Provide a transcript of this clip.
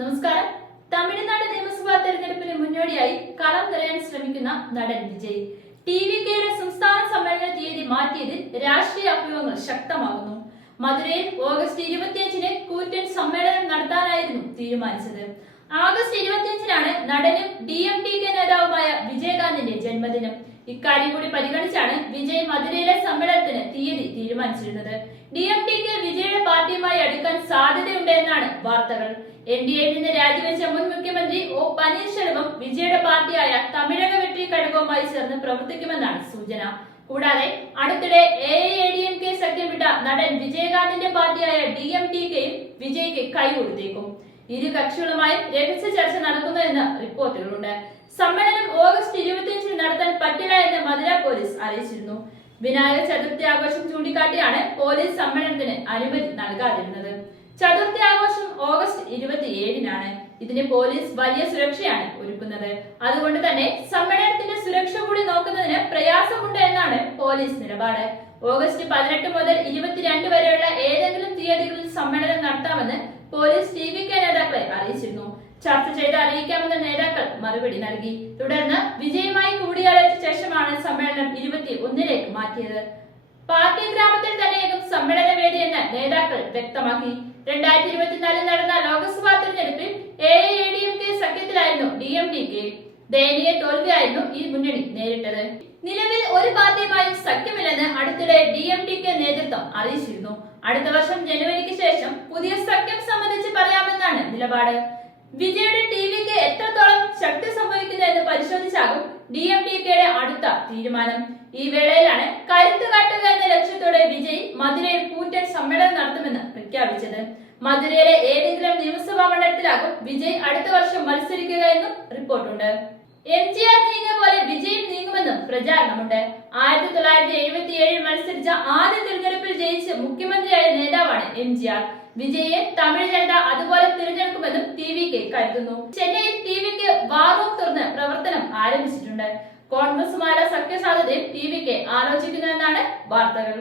നമസ്കാരം. തമിഴ്നാട് നിയമസഭാ തെരഞ്ഞെടുപ്പിന് മുന്നോടിയായി കളം തെളിയാൻ ശ്രമിക്കുന്ന നടൻ വിജയ്. ടി വി കെയുടെ സംസ്ഥാന സമ്മേളന തീയതി മാറ്റിയതിൽ രാഷ്ട്രീയ അഭ്യൂഹങ്ങൾ ശക്തമാകുന്നു. മധുരയിൽ ഓഗസ്റ്റ് ഇരുപത്തിയഞ്ചിന് കൂറ്റൻ സമ്മേളനം നടത്താനായിരുന്നു തീരുമാനിച്ചത്. ആഗസ്റ്റ് ഇരുപത്തിയഞ്ചിനാണ് നടനും ഡി എം ടി കെ നേതാവുമായ ജന്മദിനം. ഇക്കാര്യം കൂടി പരിഗണിച്ചാണ് വിജയ് മധുരയിലെ സമ്മേളനത്തിന് തീയതി തീരുമാനിച്ചിരുന്നത്. ഡി എം ടിക്ക് വിജയുടെ പാർട്ടിയുമായി അടുക്കാൻ സാധ്യതയുണ്ട് എന്നാണ് വാർത്തകൾ. എൻ ഡി എ നിന്ന് രാജിവെച്ച മുൻ മുഖ്യമന്ത്രി ഒ പനീർശെൽവം വിജയുടെ പാർട്ടിയായ തമിഴക വെട്ടി കഴകവുമായി ചേർന്ന് പ്രവർത്തിക്കുമെന്നാണ് സൂചന. കൂടാതെ അടുത്തിടെ A A D M K സഖ്യം വിട്ട നടൻ വിജയകാന്തിന്റെ പാർട്ടിയായ ഡി എം ടി കെയും വിജയ്ക്ക് കൈകൊടുത്തേക്കും ഇരു കക്ഷികളുമായും രഹസ്യ ചർച്ച നടക്കുന്നുവെന്ന് റിപ്പോർട്ടുകളുണ്ട്. സമ്മേളനം ഓഗസ്റ്റ് ഇരുപത്തിയഞ്ചിന് നടത്താൻ പറ്റില്ല എന്ന് മധുര പോലീസ് അറിയിച്ചിരുന്നു. വിനായക ചതുർത്ഥി ആഘോഷം ചൂണ്ടിക്കാട്ടിയാണ് പോലീസ് സമ്മേളനത്തിന് അനുമതി നൽകാതിരുന്നത്. ചതുർത്ഥി ആഘോഷം ഓഗസ്റ്റ് ഇരുപത്തിയേഴിനാണ്. ഇതിന് പോലീസ് വലിയ സുരക്ഷയാണ് ഒരുക്കുന്നത്. അതുകൊണ്ട് തന്നെ സമ്മേളനത്തിന്റെ സുരക്ഷ കൂടി നോക്കുന്നതിന് പ്രയാസമുണ്ട് എന്നാണ് പോലീസ് നിലപാട്. ഓഗസ്റ്റ് പതിനെട്ട് മുതൽ ഇരുപത്തിരണ്ട് വരെയുള്ള ഏതെങ്കിലും തീയതികളിൽ സമ്മേളനം നടത്താമെന്ന് പോലീസ് ടി വി കെ നേതാക്കളെ അറിയിച്ചിരുന്നു. ചർച്ച ചെയ്ത് അറിയിക്കാമെന്ന നേതാക്കൾ മറുപടി നൽകി. തുടർന്ന് വിജയമായി കൂടിയാലോചിച്ച ശേഷമാണ് സമ്മേളനം ഇരുപത്തി ഒന്നിലേക്ക് മാറ്റിയത്. പാർട്ടി ഗ്രാമത്തിൽ തന്നെയാകും സമ്മേളന വേദി എന്ന് നേതാക്കൾ വ്യക്തമാക്കി. രണ്ടായിരത്തി ഇരുപത്തിനാലിൽ നടന്ന ലോക്സഭാ തെരഞ്ഞെടുപ്പിൽ A I M D M K ദയനീയ തോൽവിയായിരുന്നു ഈ മുന്നണി നേരിട്ടത്. നിലവിൽ ഒരു പാർട്ടിയുമായും സഖ്യമില്ലെന്ന് അടുത്തിടെ ഡി എം ഡി കെ നേതൃത്വം അറിയിച്ചിരുന്നു. അടുത്ത വർഷം ജനുവരിക്ക് ശേഷം പുതിയ സഖ്യം സംബന്ധിച്ച് പറയാമെന്നാണ് നിലപാട്. വിജയുടെ ടി വിക്ക് എത്രത്തോളം ശക്തി സംഭവിക്കുന്നു എന്ന് പരിശോധിച്ചാകും ഡി എം കെയുടെ അടുത്ത തീരുമാനം. ഈ വേളയിലാണ് കരുത്ത് കാട്ടുക എന്ന ലക്ഷ്യത്തോടെ വിജയ് മധുരയിൽ കൂറ്റൻ സമ്മേളനം നടത്തുമെന്ന് പ്രഖ്യാപിച്ചത്. മധുരയിലെ ഏതെങ്കിലും നിയമസഭാ മണ്ഡലത്തിലാകും വിജയ് അടുത്ത വർഷം മത്സരിക്കുക എന്നും റിപ്പോർട്ടുണ്ട്. എം ജി ആർ നീങ്ങിയ പോലെ വിജയും നീങ്ങുമെന്നും പ്രചാരണമുണ്ട്. ആയിരത്തി തൊള്ളായിരത്തി എഴുപത്തി ഏഴിൽ മത്സരിച്ച ആദ്യ തിരഞ്ഞെടുപ്പിൽ ജയിച്ച് മുഖ്യമന്ത്രിയായ നേതാവാണ് എം ജി ആർ. വിജയെ തമിഴ് ജനത അതുപോലെ തിരഞ്ഞെടുക്കുമെന്നും ടി വി കെ കരുതുന്നു. ചെന്നൈയിൽ ടി വിക്ക് വാറൂം തുറന്ന് പ്രവർത്തനം ആരംഭിച്ചിട്ടുണ്ട്. കോൺഗ്രസുമായുള്ള സഖ്യസാധ്യതയും ടി വി കെ ആലോചിക്കുന്നുവെന്നാണ് വാർത്തകൾ.